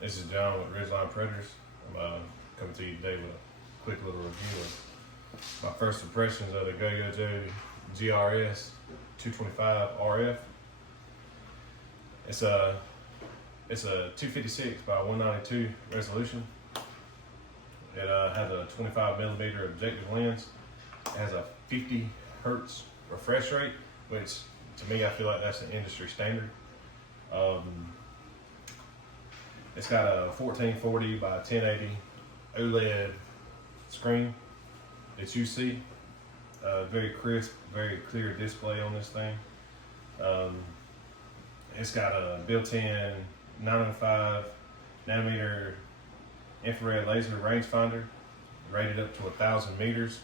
This is John with Ridgeline Predators. I'm coming to you today with a quick little review of my first impressions of the goyojo gsr225rf. It's a 256 by 192 resolution. It has a 25mm objective lens. It has a 50 hertz refresh rate, which to me I feel like that's an industry standard. It's got a 1440 by 1080 OLED screen that you see. Very crisp, very clear display on this thing. It's got a built-in 905 nanometer infrared laser rangefinder, rated up to 1,000 meters.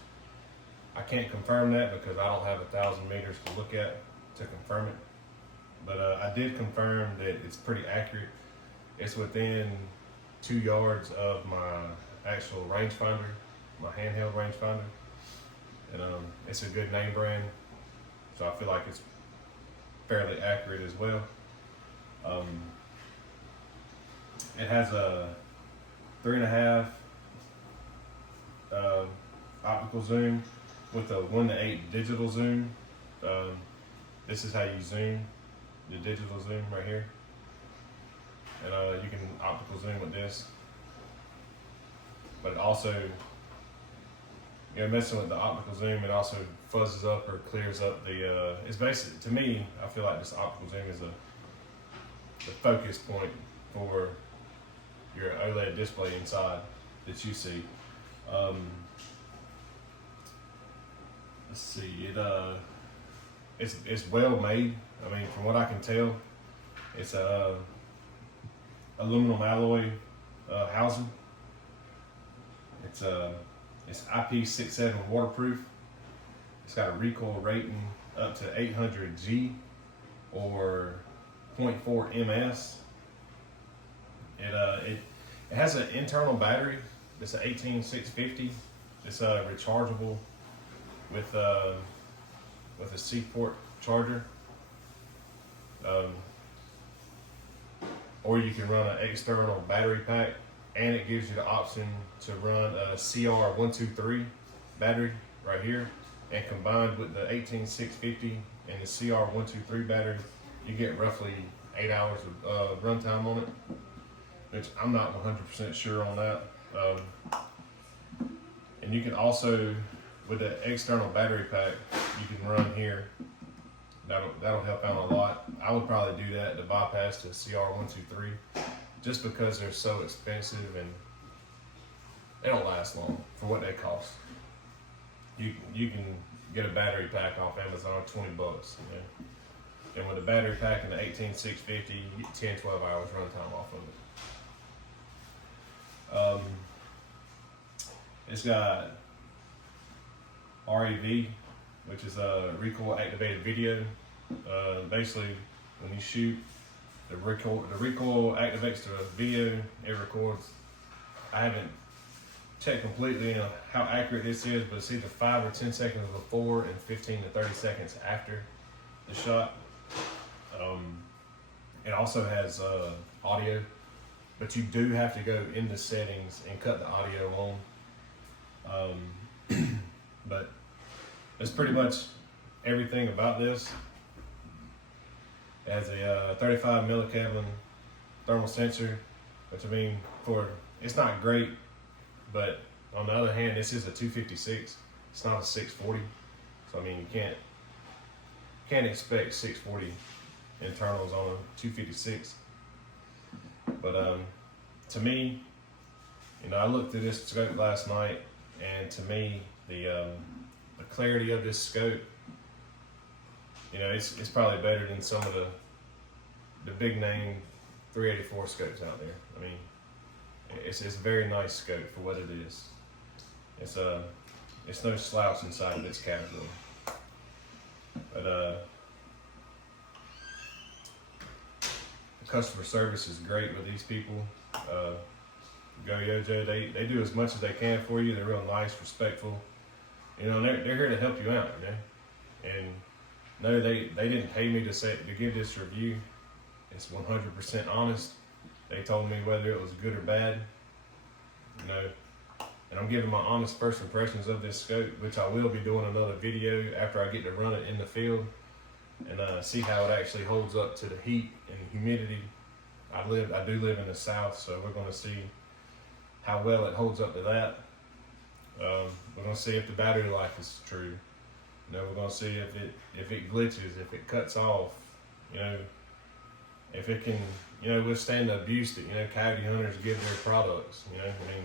I can't confirm that because I don't have 1,000 meters to look at to confirm it. But I did confirm that it's pretty accurate. It's within 2 yards of my actual rangefinder, my handheld rangefinder. And it's a good name brand, so I feel like it's fairly accurate as well. It has a 3.5 optical zoom with a 1:8 digital zoom. This is how you zoom, the digital zoom right here. And you can optical zoom with this. But it also, messing with the optical zoom, it also fuzzes up or clears up the, it's basically, to me, I feel like this optical zoom is the focus point for your OLED display inside that you see. Let's see, it's well made. I mean, from what I can tell, it's a aluminum alloy housing. It's IP67 waterproof. It's got a recoil rating up to 800 G or 0.4 ms. It has an internal battery. It's an 18650. It's rechargeable with a C-port charger. Or you can run an external battery pack, and it gives you the option to run a gsr225rf battery right here. And combined with the 18650 and the gsr225rf battery, you get roughly 8 hours of runtime on it, which I'm not 100% sure on that. And you can also, with the external battery pack, you can run here. That'll help out a lot. I would probably do that to bypass the gsr225rf, just because they're so expensive and they don't last long for what they cost. You can get a battery pack off Amazon, 20 bucks. And with a battery pack and the 18650, you get 10-12 hours runtime off of it. It's got RAV, which is a recoil activated video. Basically, when you shoot, the recoil activates the video. It records. I haven't checked completely on how accurate this is, but it's either 5 or 10 seconds before and 15 to 30 seconds after the shot. It also has audio, but you do have to go into settings and cut the audio on. But that's pretty much everything about this. It has a 35 millikelvin thermal sensor, which I mean, it's not great, but on the other hand, this is a 256. It's not a 640, so I mean, you can't expect 640 internals on a 256. But to me, I looked at this scope last night, and to me, the clarity of this scope, it's probably better than some of the big name 384 scopes out there. I mean, it's a very nice scope for what it is. It's no slouch inside of its category. But the customer service is great with these people. goyojo, they do as much as they can for you. They're real nice, respectful. They're here to help you out, man. And no, they didn't pay me to give this review. It's 100% honest. They told me whether it was good or bad, you know. And I'm giving my honest first impressions of this scope, which I will be doing another video after I get to run it in the field and see how it actually holds up to the heat and humidity. I do live in the south, so we're going to see how well it holds up to that. We're going to see if the battery life is true. You know, we're going to see if it glitches, if it cuts off, you know, if it can, you know, withstand the abuse that, you know, coyote hunters give their products. You know, I mean,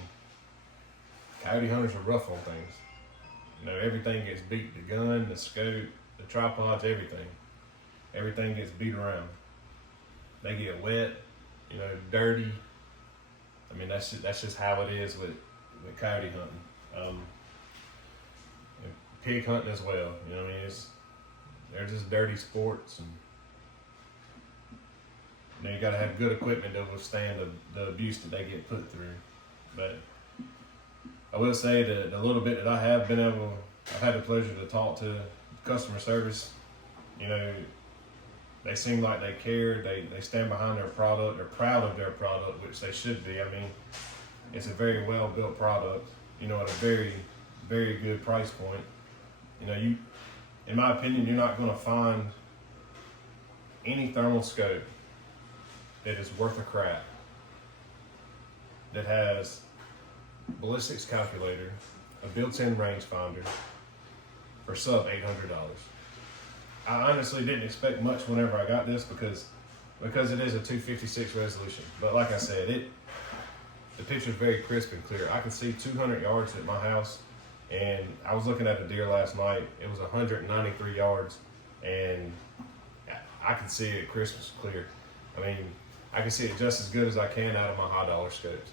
coyote hunters are rough on things. You know, everything gets beat. The gun, the scope, the tripods, everything. Everything gets beat around. They get wet, you know, dirty. I mean, that's just how it is with coyote hunting. And pig hunting as well. You know what I mean? They're just dirty sports, and you know, you got to have good equipment to withstand the abuse that they get put through. But I will say that the little bit that I have been able, I've had the pleasure to talk to customer service. You know, they seem like they care. They stand behind their product. They're proud of their product, which they should be. I mean, it's a very well built product. You know, at a very, very good price point. You know, in my opinion, you're not going to find any thermal scope that is worth a crap, that has ballistics calculator, a built-in rangefinder for sub $800. I honestly didn't expect much whenever I got this because it is a 256 resolution. But like I said, the picture is very crisp and clear. I can see 200 yards at my house, and I was looking at a deer last night. It was 193 yards, and I can see it crisp and clear. I mean, I can see it just as good as I can out of my high dollar scopes.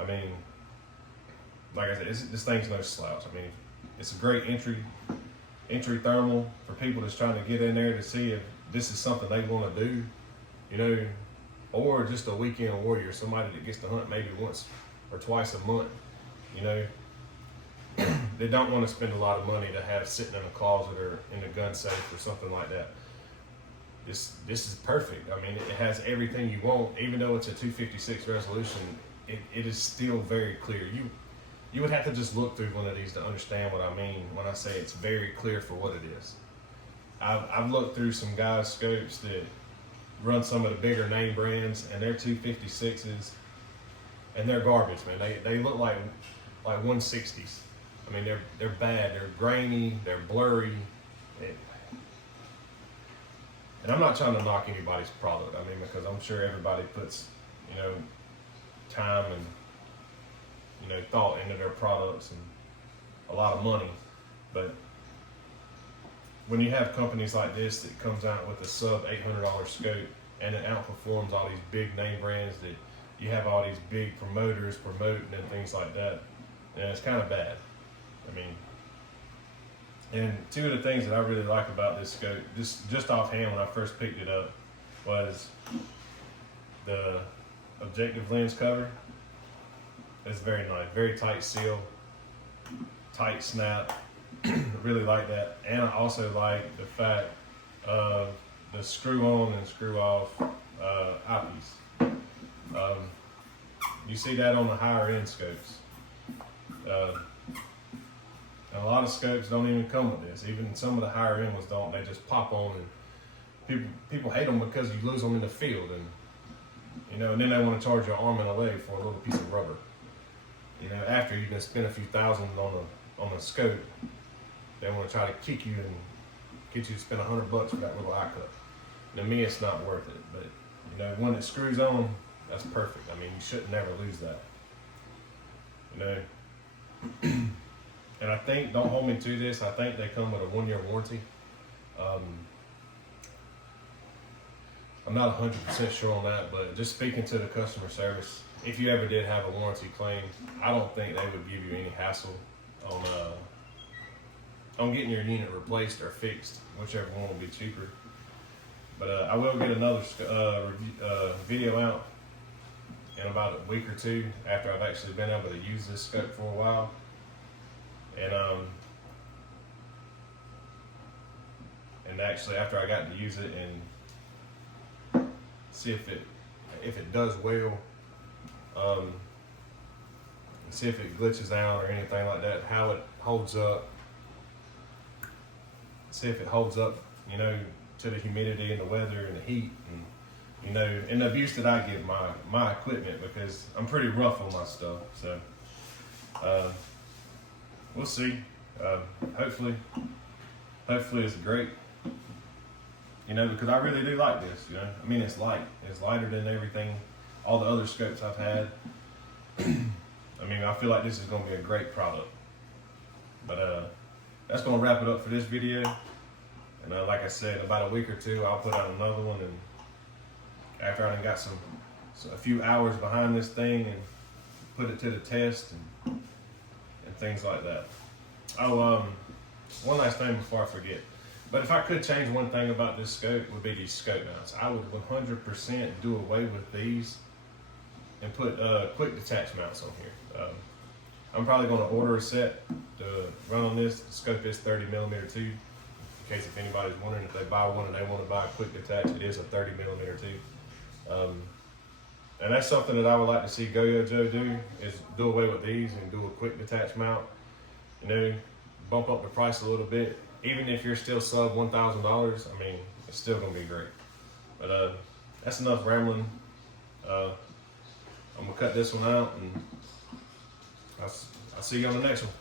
I mean, like I said, this thing's no slouch. I mean, it's a great entry thermal for people that's trying to get in there to see if this is something they want to do, you know, or just a weekend warrior, somebody that gets to hunt maybe once or twice a month, you know. They don't want to spend a lot of money to have sitting in a closet or in a gun safe or something like that. This is perfect. I mean, it has everything you want. Even though it's a 256 resolution, it is still very clear. You would have to just look through one of these to understand what I mean when I say it's very clear for what it is. I've looked through some guys' scopes that run some of the bigger name brands, and they're 256s, and they're garbage, man. They look like 160s. I mean, they're bad. They're grainy. They're blurry. And I'm not trying to knock anybody's product. I mean, because I'm sure everybody puts, you know, time and, you know, thought into their products and a lot of money. But when you have companies like this that comes out with a sub $800 scope and it outperforms all these big name brands, that you have all these big promoters promoting and things like that, and it's kind of bad. I mean, and two of the things that I really like about this scope, just offhand when I first picked it up, was the objective lens cover. It's very nice, very tight seal, tight snap. I really like that. And I also like the fact of the screw on and screw off eyepiece. You see that on the higher end scopes. And a lot of scopes don't even come with this. Even some of the higher end ones don't. They just pop on, and people hate them because you lose them in the field, and you know, and then they want to charge you an arm and a leg for a little piece of rubber. You know, after you've been spent a few thousand on a scope, they want to try to kick you and get you to spend $100 for that little eye cup. To me, it's not worth it. But you know, when it screws on, that's perfect. I mean, you should never lose that. You know. And I think, don't hold me to this, I think they come with a 1-year warranty. I'm not 100% sure on that, but just speaking to the customer service, if you ever did have a warranty claim, I don't think they would give you any hassle on getting your unit replaced or fixed, whichever one will be cheaper. But I will get another video out in about a week or two after I've actually been able to use this scope for a while. And actually after I got to use it and see if if it does well, see if it glitches out or anything like that, how it holds up. See if it holds up, you know, to the humidity and the weather and the heat, and you know, and the abuse that I give my equipment, because I'm pretty rough on my stuff. So we'll see. Hopefully it's great. You know, because I really do like this. You know, I mean, it's light. It's lighter than everything, all the other scopes I've had. I mean, I feel like this is going to be a great product. But that's going to wrap it up for this video. And like I said, about a week or two, I'll put out another one. And after I done got a few hours behind this thing and put it to the test and things like that. Oh, one last thing before I forget. But if I could change one thing about this scope, it would be these scope mounts. I would 100% do away with these and put quick detach mounts on here. I'm probably going to order a set to run on this. The scope is 30mm tube. In case if anybody's wondering if they buy one and they want to buy a quick detach, it is a 30mm tube. And that's something that I would like to see Goyojo do, is do away with these and do a quick detach mount. You know, bump up the price a little bit. Even if you're still sub $1,000, I mean, it's still gonna be great. But that's enough rambling. I'm gonna cut this one out, and I'll see you on the next one.